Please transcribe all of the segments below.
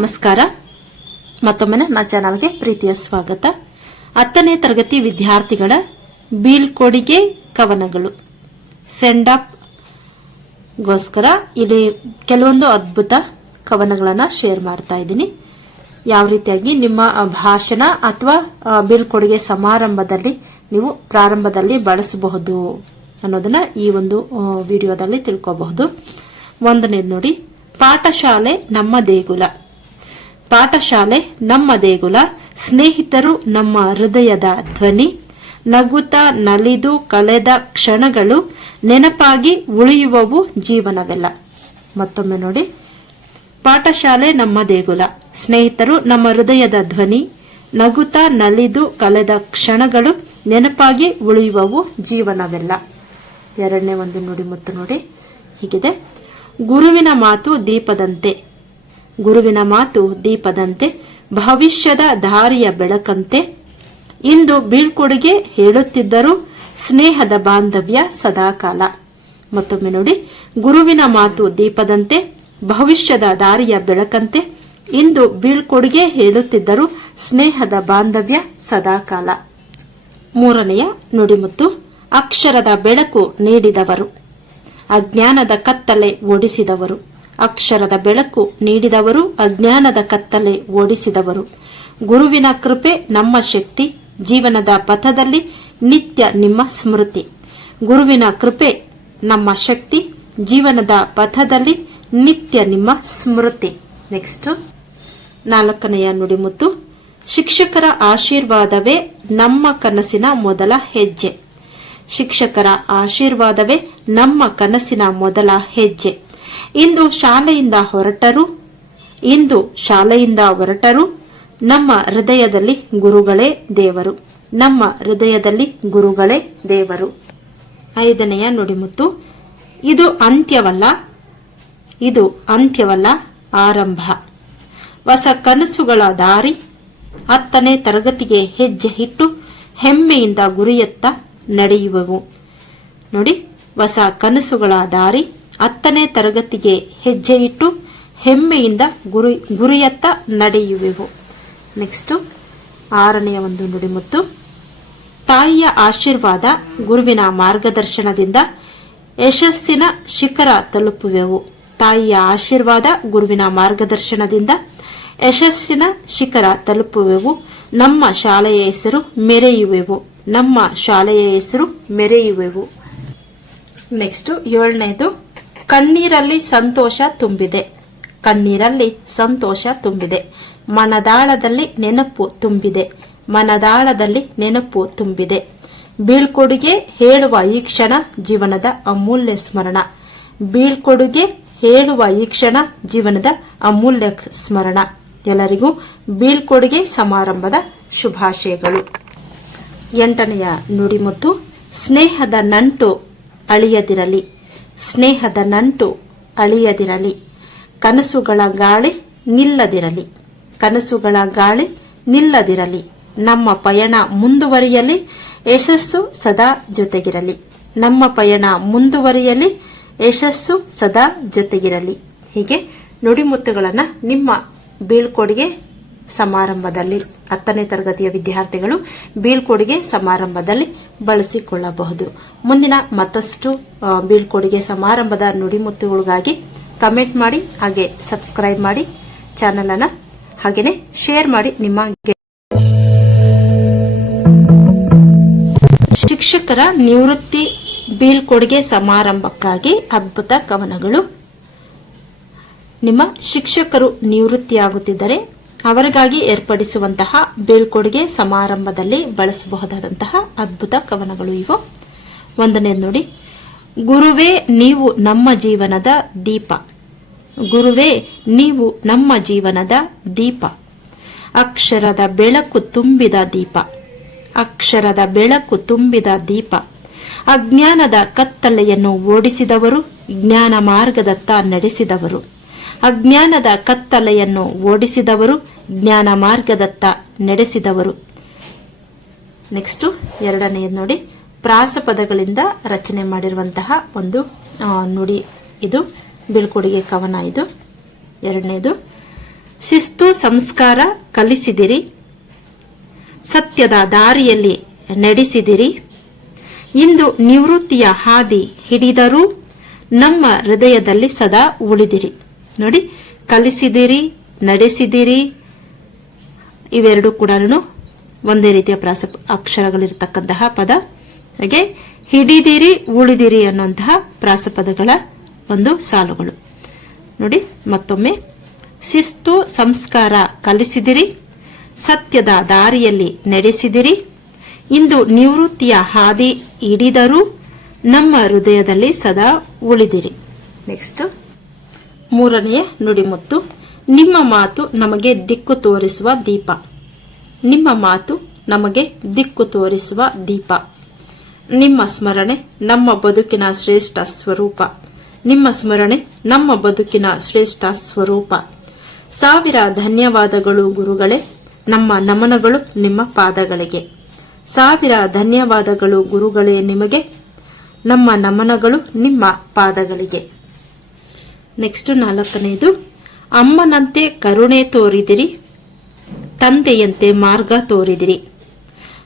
ನಮಸ್ಕಾರ. ಮತ್ತೊಮ್ಮೆ ನನ್ನ ಚಾನಲ್ಗೆ ಪ್ರೀತಿಯ ಸ್ವಾಗತ. 10ನೇ ತರಗತಿ ವಿದ್ಯಾರ್ಥಿಗಳ ಬೀಳ್ಕೊಡುಗೆ ಕವನಗಳು ಸೆಂಡ್ ಅಪ್ ಗೋಸ್ಕರ ಇಲ್ಲಿ ಕೆಲವೊಂದು ಅದ್ಭುತ ಕವನಗಳನ್ನು ಶೇರ್ ಮಾಡ್ತಾ ಇದ್ದೀನಿ. ಯಾವ ರೀತಿಯಾಗಿ ನಿಮ್ಮ ಭಾಷಣ ಅಥವಾ ಬೀಳ್ಕೊಡುಗೆ ಸಮಾರಂಭದಲ್ಲಿ ನೀವು ಪ್ರಾರಂಭದಲ್ಲಿ ಬಳಸಬಹುದು ಅನ್ನೋದನ್ನ ಈ ಒಂದು ವಿಡಿಯೋದಲ್ಲಿ ತಿಳ್ಕೋಬಹುದು. ಒಂದನೇದು ನೋಡಿ, ಪಾಠಶಾಲೆ ನಮ್ಮ ದೇಗುಲ. ಪಾಠಶಾಲೆ ನಮ್ಮ ದೇಗುಲ, ಸ್ನೇಹಿತರು ನಮ್ಮ ಹೃದಯದ ಧ್ವನಿ, ನಗುತ್ತಾ ನಲಿದು ಕಳೆದ ಕ್ಷಣಗಳು ನೆನಪಾಗಿ ಉಳಿಯುವವು ಜೀವನವೆಲ್ಲ. ಮತ್ತೊಮ್ಮೆ ನೋಡಿ, ಪಾಠಶಾಲೆ ನಮ್ಮ ದೇಗುಲ, ಸ್ನೇಹಿತರು ನಮ್ಮ ಹೃದಯದ ಧ್ವನಿ, ನಗುತ್ತಾ ನಲಿದು ಕಳೆದ ಕ್ಷಣಗಳು ನೆನಪಾಗಿ ಉಳಿಯುವವು ಜೀವನವೆಲ್ಲ. ಎರಡನೇ ಒಂದು ನುಡಿಮುತ್ತು ನೋಡಿ, ಹೀಗಿದೆ. ಗುರುವಿನ ಮಾತು ದೀಪದಂತೆ, ಗುರುವಿನ ಮಾತು ದೀಪದಂತೆ, ಭವಿಷ್ಯದ ದಾರಿಯ ಬೆಳಕಂತೆ, ಇಂದು ಬೀಳ್ಕೊಡುಗೆ ಹೇಳುತ್ತಿದ್ದರು ಸ್ನೇಹದ ಬಾಂಧವ್ಯ ಸದಾಕಾಲ. ಮತ್ತೊಮ್ಮೆ ನೋಡಿ, ಗುರುವಿನ ಮಾತು ದೀಪದಂತೆ, ಭವಿಷ್ಯದ ದಾರಿಯ ಬೆಳಕಂತೆ, ಇಂದು ಬೀಳ್ಕೊಡುಗೆ ಹೇಳುತ್ತಿದ್ದರು ಸ್ನೇಹದ ಬಾಂಧವ್ಯ ಸದಾಕಾಲ. ಮೂರನೆಯ ನುಡಿಮುತ್ತು, ಅಕ್ಷರದ ಬೆಳಕು ನೀಡಿದವರು, ಅಜ್ಞಾನದ ಕತ್ತಲೆ ಓಡಿಸಿದವರು. ಅಕ್ಷರದ ಬೆಳಕು ನೀಡಿದವರು, ಅಜ್ಞಾನದ ಕತ್ತಲೆ ಓಡಿಸಿದವರು. ಗುರುವಿನ ಕೃಪೆ ನಮ್ಮ ಶಕ್ತಿ, ಜೀವನದ ಪಥದಲ್ಲಿ ನಿತ್ಯ ನಿಮ್ಮ ಸ್ಮೃತಿ. ಗುರುವಿನ ಕೃಪೆ ನಮ್ಮ ಶಕ್ತಿ, ಜೀವನದ ಪಥದಲ್ಲಿ ನಿತ್ಯ ನಿಮ್ಮ ಸ್ಮೃತಿ. ನೆಕ್ಸ್ಟ್ ನಾಲ್ಕನೆಯ ನುಡಿಮುತ್ತು, ಶಿಕ್ಷಕರ ಆಶೀರ್ವಾದವೇ ನಮ್ಮ ಕನಸಿನ ಮೊದಲ ಹೆಜ್ಜೆ. ಶಿಕ್ಷಕರ ಆಶೀರ್ವಾದವೇ ನಮ್ಮ ಕನಸಿನ ಮೊದಲ ಹೆಜ್ಜೆ. ಇಂದು ಶಾಲೆಯಿಂದ ಹೊರಟರು, ನಮ್ಮ ಹೃದಯದಲ್ಲಿ ಗುರುಗಳೇ ದೇವರು, ನಮ್ಮ ಹೃದಯದಲ್ಲಿ ಗುರುಗಳೇ ದೇವರು. ಐದನೆಯ ನುಡಿಮುತ್ತು, ಇದು ಅಂತ್ಯವಲ್ಲ ಆರಂಭ. ಹೊಸ ಕನಸುಗಳ ದಾರಿ, 10ನೇ ತರಗತಿಗೆ ಹೆಜ್ಜೆ ಇಟ್ಟು ಹೆಮ್ಮೆಯಿಂದ ಗುರಿಯತ್ತ ನಡೆಯುವೆವು. ನೋಡಿ, ಹೊಸ ಕನಸುಗಳ ದಾರಿ, 10ನೇ ತರಗತಿಗೆ ಹೆಜ್ಜೆ ಇಟ್ಟು ಹೆಮ್ಮೆಯಿಂದ ಗುರಿಯತ್ತ ನಡೆಯುವೆವು. ನೆಕ್ಸ್ಟ್ ಆರನೆಯ ಒಂದು ನುಡಿಮುತ್ತು, ತಾಯಿಯ ಆಶೀರ್ವಾದ, ಗುರುವಿನ ಮಾರ್ಗದರ್ಶನದಿಂದ ಯಶಸ್ಸಿನ ಶಿಖರ ತಲುಪುವೆವು. ತಾಯಿಯ ಆಶೀರ್ವಾದ, ಗುರುವಿನ ಮಾರ್ಗದರ್ಶನದಿಂದ ಯಶಸ್ಸಿನ ಶಿಖರ ತಲುಪುವೆವು. ನಮ್ಮ ಶಾಲೆಯ ಹೆಸರು ಮೆರೆಯುವೆವು, ನಮ್ಮ ಶಾಲೆಯ ಹೆಸರು ಮೆರೆಯುವೆವು. ನೆಕ್ಸ್ಟ್ ಏಳನೇದು, ಕಣ್ಣೀರಲ್ಲಿ ಸಂತೋಷ ತುಂಬಿದೆ, ಕಣ್ಣೀರಲ್ಲಿ ಸಂತೋಷ ತುಂಬಿದೆ, ಮನದಾಳದಲ್ಲಿ ನೆನಪು ತುಂಬಿದೆ, ಮನದಾಳದಲ್ಲಿ ನೆನಪು ತುಂಬಿದೆ. ಬೀಳ್ಕೊಡುಗೆ ಹೇಳುವ ಈ ಕ್ಷಣ ಜೀವನದ ಅಮೂಲ್ಯ ಸ್ಮರಣ. ಬೀಳ್ಕೊಡುಗೆ ಹೇಳುವ ಈ ಕ್ಷಣ ಜೀವನದ ಅಮೂಲ್ಯ ಸ್ಮರಣ. ಎಲ್ಲರಿಗೂ ಬೀಳ್ಕೊಡುಗೆ ಸಮಾರಂಭದ ಶುಭಾಶಯಗಳು. 8ನೆಯ ನುಡಿಮುತ್ತು, ಸ್ನೇಹದ ನಂಟು ಅಳಿಯದಿರಲಿ, ಸ್ನೇಹದ ನಂಟು ಅಳಿಯದಿರಲಿ, ಕನಸುಗಳ ಗಾಳಿ ನಿಲ್ಲದಿರಲಿ, ಕನಸುಗಳ ಗಾಳಿ ನಿಲ್ಲದಿರಲಿ. ನಮ್ಮ ಪಯಣ ಮುಂದುವರಿಯಲಿ, ಯಶಸ್ಸು ಸದಾ ಜೊತೆಗಿರಲಿ, ನಮ್ಮ ಪಯಣ ಮುಂದುವರಿಯಲಿ, ಯಶಸ್ಸು ಸದಾ ಜೊತೆಗಿರಲಿ. ಹೀಗೆ ನುಡಿಮುತ್ತುಗಳನ್ನು ನಿಮ್ಮ ಬೀಳ್ಕೊಡುಗೆ ಸಮಾರಂಭದಲ್ಲಿ 10ನೇ ತರಗತಿಯ ವಿದ್ಯಾರ್ಥಿಗಳು ಬೀಳ್ಕೊಡುಗೆ ಸಮಾರಂಭದಲ್ಲಿ ಬಳಸಿಕೊಳ್ಳಬಹುದು. ಮುಂದಿನ ಮತ್ತಷ್ಟು ಬೀಳ್ಕೊಡುಗೆ ಸಮಾರಂಭದ ನುಡಿಮುತ್ತುಗಳಿಗಾಗಿ ಕಮೆಂಟ್ ಮಾಡಿ, ಹಾಗೆ ಸಬ್ಸ್ಕ್ರೈಬ್ ಮಾಡಿ ಚಾನೆಲ್ ಅನ್ನು, ಹಾಗೆಯೇ ಶೇರ್ ಮಾಡಿ ನಿಮ್ಮ. ಶಿಕ್ಷಕರ ನಿವೃತ್ತಿ ಬೀಳ್ಕೊಡುಗೆ ಸಮಾರಂಭಕ್ಕಾಗಿ ಅದ್ಭುತ ಕವನಗಳು. ನಿಮ್ಮ ಶಿಕ್ಷಕರು ನಿವೃತ್ತಿಯಾಗುತ್ತಿದ್ದರೆ ಅವರಿಗಾಗಿ ಏರ್ಪಡಿಸುವಂತಹ ಬೀಳ್ಕೊಡುಗೆ ಸಮಾರಂಭದಲ್ಲಿ ಬಳಸಬಹುದಾದಂತಹ ಅದ್ಭುತ ಕವನಗಳು ಇವು. ಒಂದನೇ ನೋಡಿ, ಗುರುವೇ ನೀವು ನಮ್ಮ ಜೀವನದ ದೀಪ, ಗುರುವೇ ನೀವು ನಮ್ಮ ಜೀವನದ ದೀಪ, ಅಕ್ಷರದ ಬೆಳಕು ತುಂಬಿದ ದೀಪ, ಅಕ್ಷರದ ಬೆಳಕು ತುಂಬಿದ ದೀಪ, ಅಜ್ಞಾನದ ಕತ್ತಲೆಯನ್ನು ಓಡಿಸಿದವರು, ಜ್ಞಾನ ಮಾರ್ಗದತ್ತ ನಡೆಸಿದವರು, ಅಜ್ಞಾನದ ಕತ್ತಲೆಯನ್ನು ಓಡಿಸಿದವರು, ಜ್ಞಾನ ಮಾರ್ಗದತ್ತ ನಡೆಸಿದವರು. ನೆಕ್ಸ್ಟ್ ಎರಡನೆಯದು ನೋಡಿ, ಪ್ರಾಸಪದಗಳಿಂದ ರಚನೆ ಮಾಡಿರುವಂತಹ ಒಂದು ನುಡಿ ಇದು, ಬೀಳ್ಕೊಡುಗೆ ಕವನ ಇದು. ಎರಡನೇದು, ಶಿಸ್ತು ಸಂಸ್ಕಾರ ಕಲಿಸಿದಿರಿ, ಸತ್ಯದ ದಾರಿಯಲ್ಲಿ ನಡೆಸಿದಿರಿ. ಇಂದು ನಿವೃತ್ತಿಯ ಹಾದಿ ಹಿಡಿದರೂ ನಮ್ಮ ಹೃದಯದಲ್ಲಿ ಸದಾ ಉಳಿದಿರಿ. ನೋಡಿ, ಕಲಿಸಿದಿರಿ, ನಡೆಸಿದಿರಿ, ಇವೆರಡು ಕೂಡ ಒಂದೇ ರೀತಿಯ ಅಕ್ಷರಗಳಿರ್ತಕ್ಕಂತಹ ಪದ. ಹಾಗೆ ಹಿಡಿದಿರಿ, ಉಳಿದಿರಿ ಅನ್ನುವಂತಹ ಪ್ರಾಸಪದಗಳ ಒಂದು ಸಾಲುಗಳು. ನೋಡಿ ಮತ್ತೊಮ್ಮೆ, ಶಿಸ್ತು ಸಂಸ್ಕಾರ ಕಲಿಸಿದಿರಿ, ಸತ್ಯದ ದಾರಿಯಲ್ಲಿ ನಡೆಸಿದಿರಿ. ಇಂದು ನಿವೃತ್ತಿಯ ಹಾದಿ ಹಿಡಿದರೂ ನಮ್ಮ ಹೃದಯದಲ್ಲಿ ಸದಾ ಉಳಿದಿರಿ. ನೆಕ್ಸ್ಟ್ ಮೂರನೆಯ ನುಡಿಮುತ್ತು. ನಿಮ್ಮ ಮಾತು ನಮಗೆ ದಿಕ್ಕು ತೋರಿಸುವ ದೀಪ. ನಿಮ್ಮ ಮಾತು ನಮಗೆ ದಿಕ್ಕು ತೋರಿಸುವ ದೀಪ. ನಿಮ್ಮ ಸ್ಮರಣೆ ನಮ್ಮ ಬದುಕಿನ ಶ್ರೇಷ್ಠ ಸ್ವರೂಪ. ನಿಮ್ಮ ಸ್ಮರಣೆ ನಮ್ಮ ಬದುಕಿನ ಶ್ರೇಷ್ಠ ಸ್ವರೂಪ. ಸಾವಿರ ಧನ್ಯವಾದಗಳು ಗುರುಗಳೇ, ನಮ್ಮ ನಮನಗಳು ನಿಮ್ಮ ಪಾದಗಳಿಗೆ. ಸಾವಿರ ಧನ್ಯವಾದಗಳು ಗುರುಗಳೇ ನಿಮಗೆ, ನಮ್ಮ ನಮನಗಳು ನಿಮ್ಮ ಪಾದಗಳಿಗೆ. ನೆಕ್ಸ್ಟ್ ನಾಲ್ಕನೆಯದು. ಅಮ್ಮನಂತೆ ಕರುಣೆ ತೋರಿದಿರಿ, ತಂದೆಯಂತೆ ಮಾರ್ಗ ತೋರಿದಿರಿ.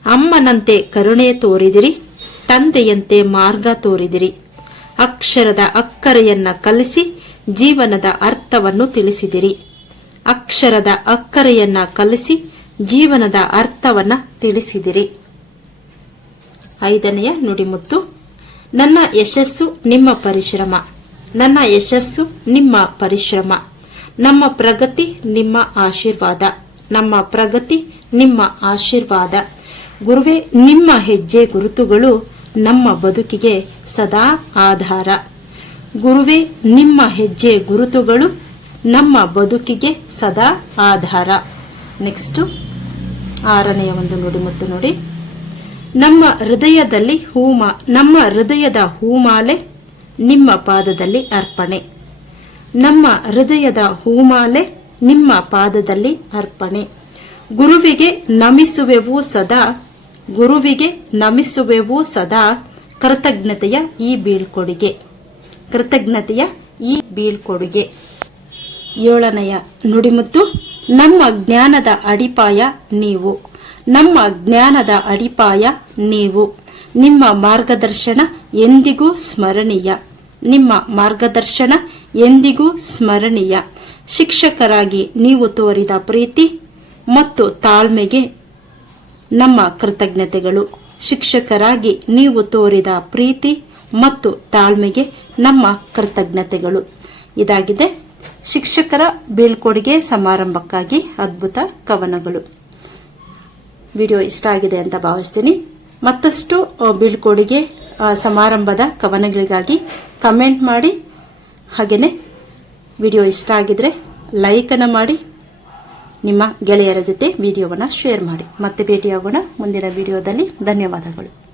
ಅಮ್ಮನಂತೆ ಕರುಣೆ ತೋರಿದಿರಿ, ತಂದೆಯಂತೆ ಮಾರ್ಗ ತೋರಿದಿರಿ. ಅಕ್ಷರದ ಅಕ್ಕರೆಯನ್ನ ಕಲಿಸಿ ಜೀವನದ ಅರ್ಥವನ್ನು ತಿಳಿಸಿದಿರಿ. ಅಕ್ಷರದ ಅಕ್ಕರೆಯನ್ನ ಕಲಿಸಿ ಜೀವನದ ಅರ್ಥವನ್ನ ತಿಳಿಸಿದಿರಿ. ಐದನೆಯ ನುಡಿಮುತ್ತು. ನನ್ನ ಯಶಸ್ಸು ನಿಮ್ಮ ಪರಿಶ್ರಮ. ನನ್ನ ಯಶಸ್ಸು ನಿಮ್ಮ ಪರಿಶ್ರಮ. ನಮ್ಮ ಪ್ರಗತಿ ನಿಮ್ಮ ಆಶೀರ್ವಾದ. ನಮ್ಮ ಪ್ರಗತಿ ನಿಮ್ಮ ಆಶೀರ್ವಾದ. ಗುರುವೇ, ನಿಮ್ಮ ಹೆಜ್ಜೆ ಗುರುತುಗಳು ನಮ್ಮ ಬದುಕಿಗೆ ಸದಾ ಆಧಾರ. ಗುರುವೇ, ನಿಮ್ಮ ಹೆಜ್ಜೆ ಗುರುತುಗಳು ನಮ್ಮ ಬದುಕಿಗೆ ಸದಾ ಆಧಾರ. ನೆಕ್ಸ್ಟ್ ಆರನೆಯ ಒಂದು ನುಡಿಮುತ್ತು ನೋಡಿ. ನಮ್ಮ ಹೃದಯದ ಹೂಮಾಲೆ ನಿಮ್ಮ ಪಾದದಲ್ಲಿ ಅರ್ಪಣೆ. ನಮ್ಮ ಹೃದಯದ ಹೂಮಾಲೆ ನಿಮ್ಮ ಪಾದದಲ್ಲಿ ಅರ್ಪಣೆ. ಗುರುವಿಗೆ ನಮಿಸುವೆವು ಸದಾ, ಗುರುವಿಗೆ ನಮಿಸುವೆವು ಸದಾ. ಕೃತಜ್ಞತೆಯ ಈ ಬೀಳ್ಕೊಡುಗೆ. ಕೃತಜ್ಞತೆಯ ಈ ಬೀಳ್ಕೊಡುಗೆ. ಏಳನೆಯ ನುಡಿಮುತ್ತು. ನಮ್ಮ ಜ್ಞಾನದ ಅಡಿಪಾಯ ನೀವು. ನಮ್ಮ ಜ್ಞಾನದ ಅಡಿಪಾಯ ನೀವು. ನಿಮ್ಮ ಮಾರ್ಗದರ್ಶನ ಎಂದಿಗೂ ಸ್ಮರಣೀಯ. ನಿಮ್ಮ ಮಾರ್ಗದರ್ಶನ ಎಂದಿಗೂ ಸ್ಮರಣೀಯ. ಶಿಕ್ಷಕರಾಗಿ ನೀವು ತೋರಿದ ಪ್ರೀತಿ ಮತ್ತು ತಾಳ್ಮೆಗೆ ನಮ್ಮ ಕೃತಜ್ಞತೆಗಳು. ಶಿಕ್ಷಕರಾಗಿ ನೀವು ತೋರಿದ ಪ್ರೀತಿ ಮತ್ತು ತಾಳ್ಮೆಗೆ ನಮ್ಮ ಕೃತಜ್ಞತೆಗಳು. ಇದಾಗಿದೆ ಶಿಕ್ಷಕರ ಬೀಳ್ಕೊಡುಗೆ ಸಮಾರಂಭಕ್ಕಾಗಿ ಅದ್ಭುತ ಕವನಗಳು. ವಿಡಿಯೋ ಇಷ್ಟ ಆಗಿದೆ ಅಂತ ಭಾವಿಸ್ತೀನಿ. ಮತ್ತಷ್ಟು ಬೀಳ್ಕೊಡುಗೆ ಸಮಾರಂಭದ ಕವನಗಳಿಗಾಗಿ ಕಮೆಂಟ್ ಮಾಡಿ. ಹಾಗೆಯೇ ವಿಡಿಯೋ ಇಷ್ಟ ಆಗಿದ್ರೆ ಲೈಕನ್ನು ಮಾಡಿ, ನಿಮ್ಮ ಗೆಳೆಯರ ಜೊತೆ ವಿಡಿಯೋವನ್ನು ಶೇರ್ ಮಾಡಿ. ಮತ್ತೆ ಭೇಟಿಯಾಗೋಣ ಮುಂದಿನ ವಿಡಿಯೋದಲ್ಲಿ. ಧನ್ಯವಾದಗಳು.